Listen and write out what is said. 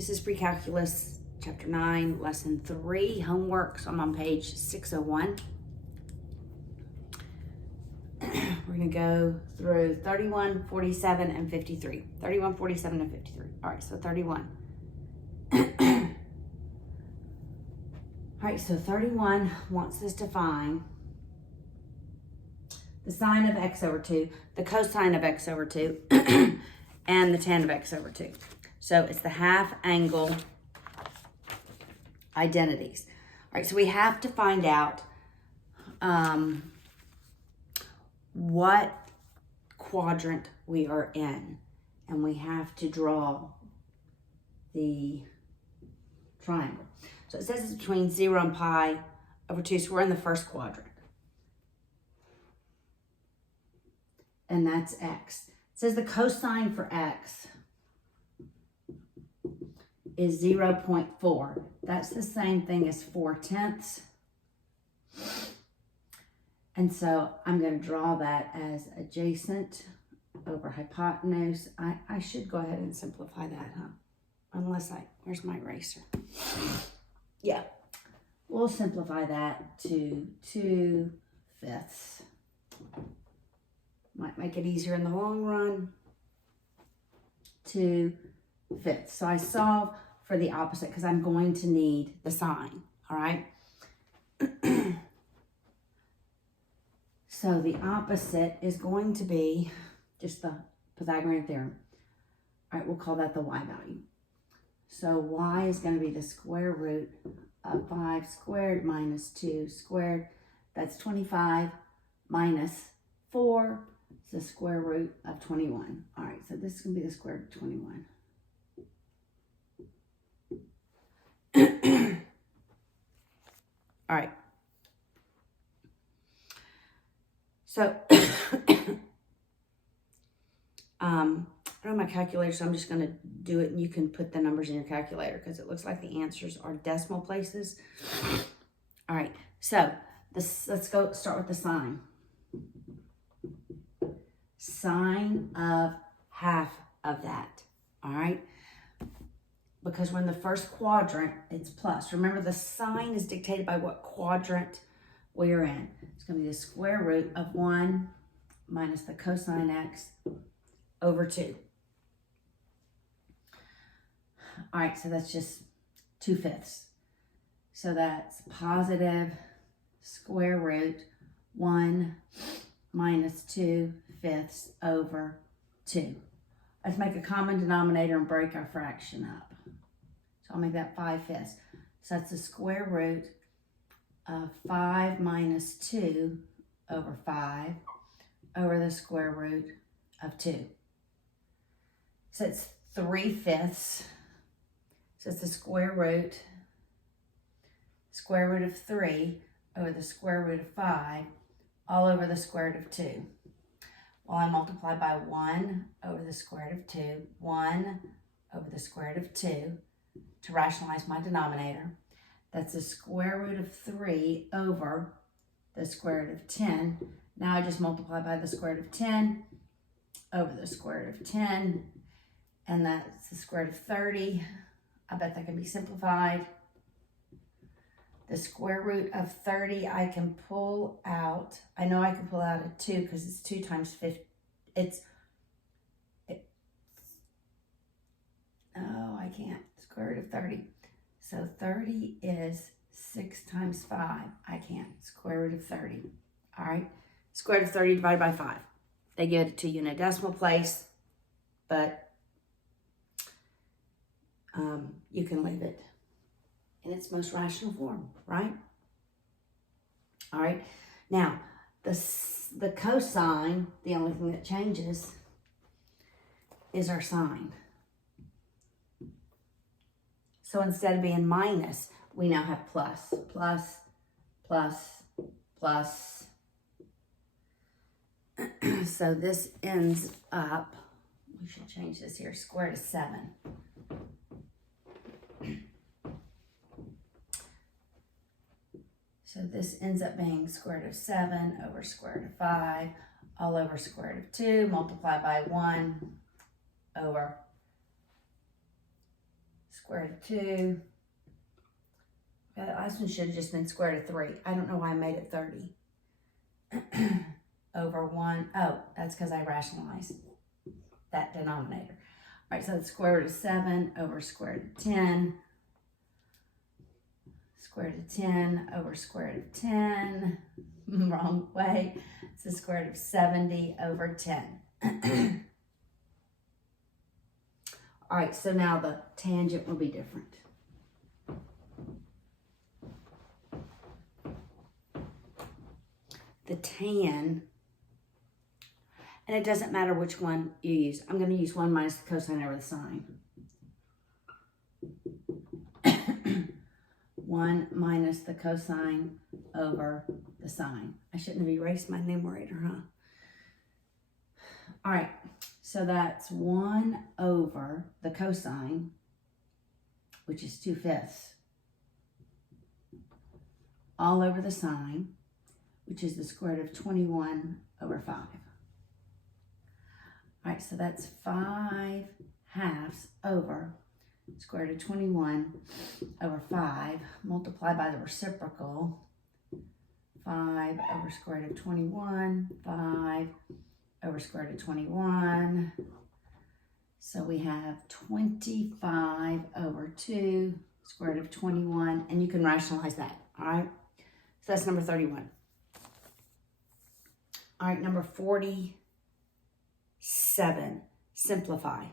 This is Precalculus, Chapter 9, Lesson 3, homework. So I'm on page 601. We're going to go through 31, 47, and 53. 31, 47, and 53. All right, so 31. All right, so 31 wants us to find the sine of x over 2, the cosine of x over 2, and the tan of x over 2. So it's the half angle identities. All right, so we have to find out what quadrant we are in, and we have to draw the triangle. So it says it's between 0 and pi over 2, so we're in the first quadrant. And that's x. It says the cosine for x is 0.4. That's the same thing as 4/10. And so I'm going to draw that as adjacent over hypotenuse. I should go ahead and simplify that, huh? Unless where's my eraser? Yeah, we'll simplify that to 2/5. Might make it easier in the long run. 2/5. So I solve for the opposite because I'm going to need the sine, all right? So the opposite is going to be just the Pythagorean theorem. All right, we'll call that the y value. So y is going to be the square root of 5 squared minus 2 squared. That's 25 minus 4 is the square root of 21. All right, so this is going to be the square root of 21. All right. So, I don't have my calculator, so I'm just going to do it, and you can put the numbers in your calculator because it looks like the answers are decimal places. All right, so let's go start with the sine. Sine of half of that, all right? Because we're in the first quadrant, it's plus. Remember, the sine is dictated by what quadrant we're in. It's going to be the square root of 1 minus the cosine x over 2. All right, so that's just 2/5. So that's positive square root 1 minus 2/5 over 2. Let's make a common denominator and break our fraction up. So I'll make that 5/5. So that's the square root of 5 minus 2 over 5 over the square root of 2. So it's 3/5. So it's the square root of 3 over the square root of 5 all over the square root of 2. Well, I multiply by 1 over the square root of 2, 1 over the square root of 2 to rationalize my denominator. That's the square root of 3 over the square root of 10. Now I just multiply by the square root of 10 over the square root of 10, and that's the square root of 30. I bet that can be simplified. The square root of 30 I can pull out. I know I can pull out a 2 because it's 2 times 50. No, I can't. Square root of 30. So 30 is 6 times 5. I can't. Square root of 30. All right. Square root of 30 divided by 5. They give it to you in a decimal place, but you can leave it in its most rational form, right? All right. Now, the cosine, the only thing that changes is our sine. So instead of being minus, we now have plus, plus, plus, plus. So this ends up, we should change this here, square root of 7. So this ends up being square root of 7 over square root of 5, all over square root of 2, multiplied by 1 over square root of 2. The last one should have just been square root of 3. I don't know why I made it 30. Over 1. Oh, that's because I rationalized that denominator. All right, so it's square root of 7 over square root of 10. Square root of 10 over square root of 10. Wrong way. It's the square root of 70 over 10. All right, so now the tangent will be different. The tan, and it doesn't matter which one you use. I'm going to use 1 minus the cosine over the sine. 1 minus the cosine over the sine. I shouldn't have erased my numerator, huh? All right, so that's 1 over the cosine, which is 2/5, all over the sine, which is the square root of 21 over 5. All right, so that's 5 halves over square root of 21 over 5, multiplied by the reciprocal. 5 over square root of 21, 5 over square root of 21. So we have 25 over 2, square root of 21, and you can rationalize that, all right? So that's number 31. All right, number 47, simplify.